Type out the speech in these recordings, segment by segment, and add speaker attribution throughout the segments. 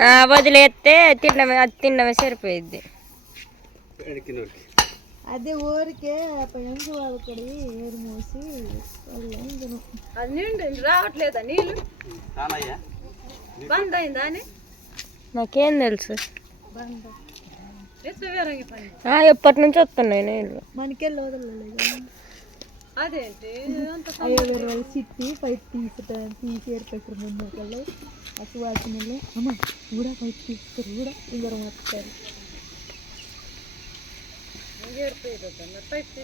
Speaker 1: ఆ, వదిలేస్తే తినడమే అది తినడమే సరిపోయిద్ది.
Speaker 2: అదే ఊరికే ఎంగు వాళ్ళకడి ఏరు మోసి అది నిండి రావట్లేదా నీళ్ళు? బంద్ అయిందా అని?
Speaker 1: నాకేం తెలుసు. ఎప్పటి నుంచి వస్తున్నాయి నీళ్ళు?
Speaker 2: మనకెళ్ళి వదలలేదు
Speaker 3: అదేంటి?
Speaker 2: అయ్యో వేరే వాళ్ళు చిట్టి పైపు తీసుట తీసి ఏర్పెట్టారు ముందు ఒకళ్ళు అటు అమ్మ కూడా పైపు తీసుకురు కూడా ఇందరు వస్తారు.
Speaker 3: పైపు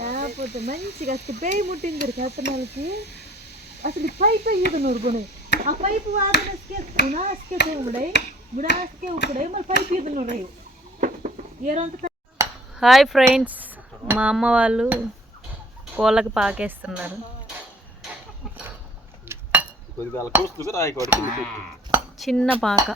Speaker 2: లేకపోతే మంచిగా అసలు పేయి ముట్టింది కత్తనాలకి అసలు పైపు అయ్యేది నూరుకుని. ఆ పైపు వాదనస్కే గుణాస్కే ఉడై గుణాస్కే ఉప్పుడై మళ్ళీ పైపు ఇది నూరయ్యు ఏరంత
Speaker 4: హాయ్ ఫ్రెండ్స్ మా అమ్మ వాళ్ళు కోళ్ళకి పాకేస్తున్నారు. చిన్న పాక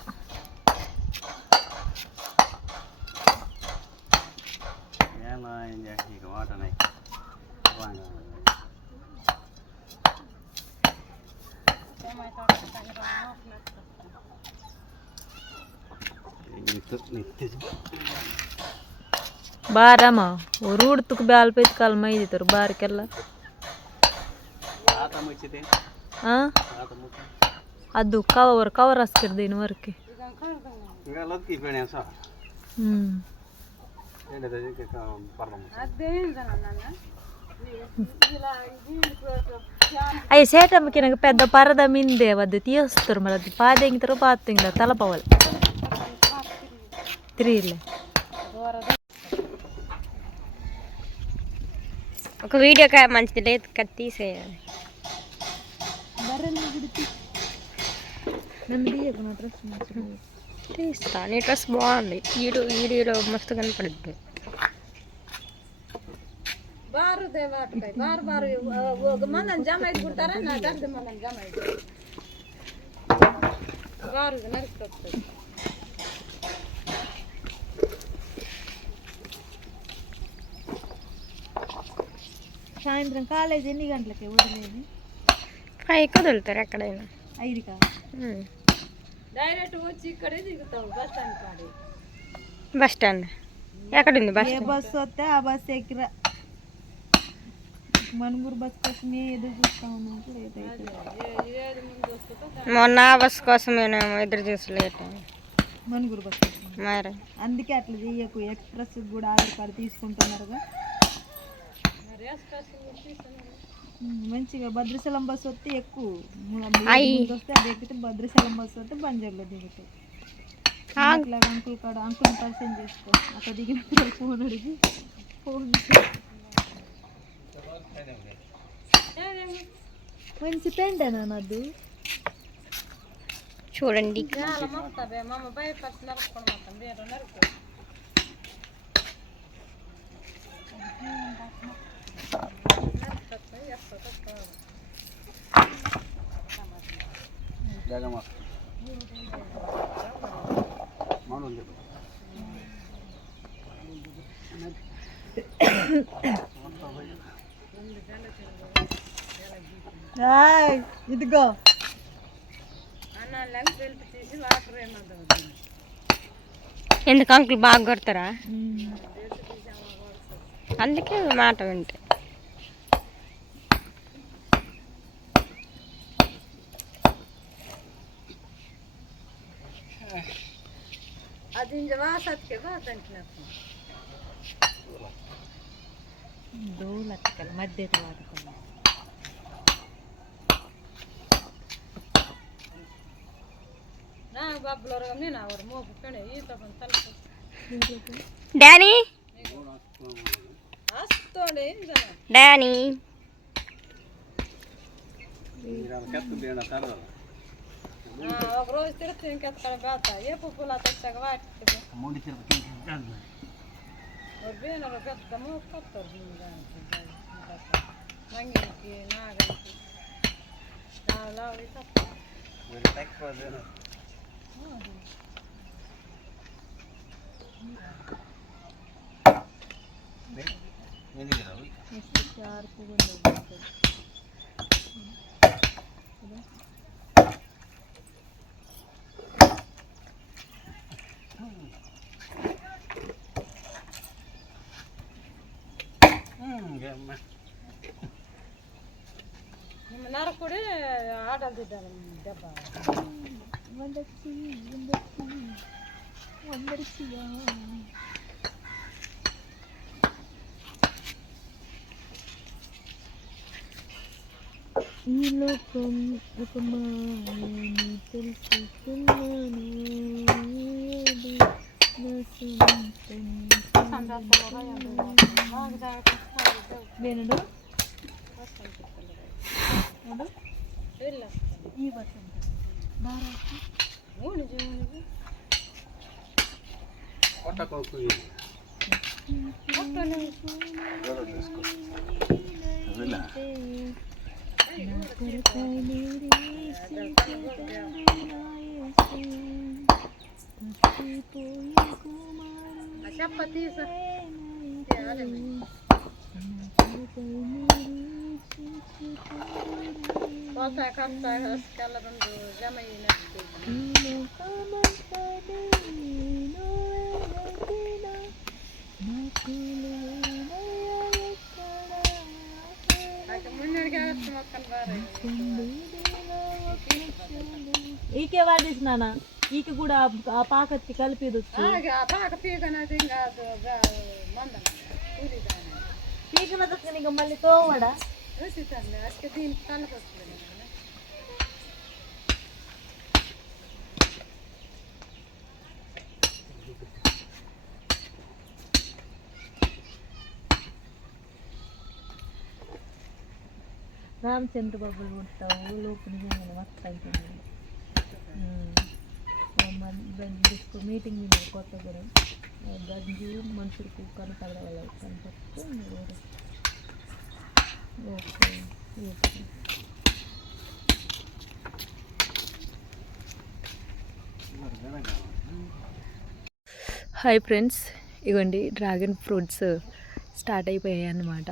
Speaker 4: ಬಾರಮ್ಮ ಉರುಡ್ತಕ್ ಬ್ಯಾಲ್ ಪೈತ್ ಕಾಲ್ ಮೈದಿತ್ತರು ಬಾರಿಕೆಲ್ಲ ಆ? ಅದು ಕವರ್ ಕವರ್ ಹಾಸ್ಕಿರ್ದು ಇನ್ನು ವರ್ಕೆ ಹ್ಮ್ అయ్యి సేటమ్మకి నాకు పెద్ద పరద మిందే వద్దు తీస్తారు మరి అది పాదెంగితారు పాతింగితారు తలపవాలి తిరిగిలే
Speaker 1: ఒక వీడియో కా మంచిది లేదు కట్ తీసేయాలి తీస్తా. నీ డ్రెస్ బాగుంది. ఈడు వీడియోలో మస్తు కనపడుద్ది
Speaker 3: బారు బారు ఒక జమ నా దగ్గర జమ బారు
Speaker 2: సాయంత్రం కాలేజ్ ఎన్ని గంటలకి వదిలేది?
Speaker 1: పైకి వదులుతారు ఎక్కడైనా.
Speaker 2: ఐదు కా
Speaker 1: ఉమ్.
Speaker 3: డైరెక్ట్ వచ్చి ఇక్కడే దిగుతాం బస్ స్టాండ్ కాడే.
Speaker 1: Bus stand. ఎక్కడుంది బస్
Speaker 2: ఏ బస్సు వస్తే ఆ బస్సు ఎక్కిరా. మనుగురు బస్ కోసమే ఎదురు చూస్తా ఉన్నాం
Speaker 1: మొన్న ఆ బస్ కోసమేనేమో ఎదురు చూసి లేట్ అయింది.
Speaker 2: మనుగురు బస్ కోసం.
Speaker 1: మరి?
Speaker 2: అందుకే అట్లా చెయ్యకు ఎక్స్ప్రెస్ కూడా ఆధార్ కార్డు తీసుకుంటున్నారుగా
Speaker 3: మరి ఎక్స్ప్రెస్
Speaker 2: మంచిగా భద్రాచలం బస్సు వస్తే ఎక్కువ. వస్తే అది ఎక్కితే భద్రాచలం బస్సు వస్తే బంజార్లో దిగుతాయి అట్లా అంకుల్ కాడ అంకుల్ పరిచయం చేసుకో. అక్కడ దిగినప్పుడు ఫోన్ అడిగి ఫోన్ మంచి పెండేనా నద్దు
Speaker 1: చూడండి.
Speaker 3: చాలా మొత్తం
Speaker 2: ఇదిగో.
Speaker 1: ఎందుకు అంకుల్ బాగా కొడతారా? అందుకే మాట వింటే.
Speaker 3: అది వాసత్కే బాదంటున్నాను
Speaker 2: ಧೂಳು ಹತ್ತಲ್ಲ ಮಧ್ಯದ
Speaker 3: ಮಾಡ್ಕೊಂಡು ನಾ ಬಾಬ್ಲವ್ರಗಮ್ನೆ ನಾ ಅವ್ರ ಮೋಗು ಕಣೆ ಈ
Speaker 1: ತಗೊಂಡು
Speaker 3: ತಲುಪ ಡ್ಯಾನಿ
Speaker 1: ಅಸ್ತೋಡೆ ಡ್ಯಾನಿ ಬೇಡ ತರಲ್ಲ
Speaker 3: ఒక రోజు తిరుగుతూ ఇంకెక్కడ బాత ఏ పువ్వులు తెచ్చాక వాటి బీనరు పెద్ద మోకొస్తారు మంగికి నాగలికి లావి నరకుడి ఆటలు తిట్టాలి దెబ్బ
Speaker 2: వందర్చి వందర్చి వందర్చియా ఈ లోకం ఒక మాయని తెలుసుకున్నాను ఏది నా సొంతం నేను ఈ వసంతం బారాకి
Speaker 3: చెప్ప జమ అయినట్టు అయితే ముందుగా మొక్కలు బాగా
Speaker 2: ఈకే వాడేసి నాన్న ఈక కూడా ఆ పాకత్తి కలిపేదొచ్చు
Speaker 3: బాగా పీకనది కూలిదాని
Speaker 2: పీకన దక్కని ఇంకా మళ్ళీ తోవడా
Speaker 3: হয়েছে তাহলে
Speaker 2: আজকে দিন কাল হচ্ছে ರಾಮಚಂದ್ರ ಬಾಬು ಉಂಟಾವು ಲೋಕನಿಗೆ ಮತ್ತಾಗಿದ್ದಾನೆ ಬಂದಿಸ್ಕೊ ಮೀಟಿಂಗ್ ಕೊಟ್ಟಿದ್ದಾರೆ ಬಂದು ಮನುಷ್ಯರು ಕೂಕೊಂಡು ಕಳೆದ ಕನಪಟ್ಟು ఓకే ఓకే
Speaker 4: హాయ్ ఫ్రెండ్స్ ఇగోండి డ్రాగన్ ఫ్రూట్స్ స్టార్ట్ అయిపోయాయి అన్నమాట.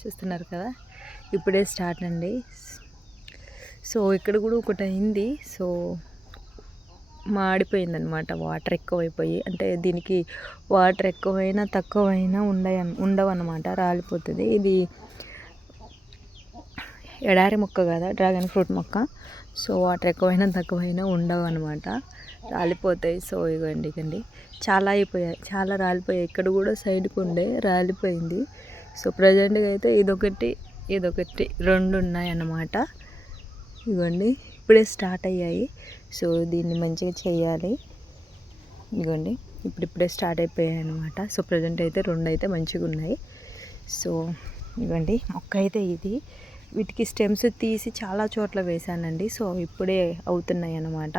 Speaker 4: చూస్తున్నారు కదా? ఇప్పుడే స్టార్ట్ అండి. సో ఇక్కడ కూడా ఒకటి అయింది. సో మాడిపోయిందనమాట వాటర్ ఎక్కువైపోయి. అంటే దీనికి వాటర్ ఎక్కువైనా తక్కువైనా ఉండవు ఉండవు అనమాట రాలిపోతుంది. ఇది ఎడారి మొక్క కదా డ్రాగన్ ఫ్రూట్ మొక్క. సో వాటర్ ఎక్కువైనా తక్కువైనా ఉండవు అనమాట రాలిపోతాయి. సో ఇగోండి ఇగండి. చాలా అయిపోయాయి. చాలా రాలిపోయాయి. ఇక్కడ కూడా సైడ్కి ఉండే రాలిపోయింది. సో ప్రజెంట్గా అయితే ఇదొకటి ఇదొకటి రెండు ఉన్నాయి అన్నమాట. ఇగోండి. ఇప్పుడే స్టార్ట్ అయ్యాయి. సో దీన్ని మంచిగా చేయాలి. ఇదిగోండి ఇప్పుడిప్పుడే స్టార్ట్ అయిపోయాయి అనమాట సో ప్రజెంట్ అయితే రెండు అయితే మంచిగా ఉన్నాయి సో ఇవ్వండి మొక్క అయితే ఇది. వీటికి స్టెమ్స్ తీసి చాలా చోట్ల వేశానండి. సో ఇప్పుడే అవుతున్నాయి అన్నమాట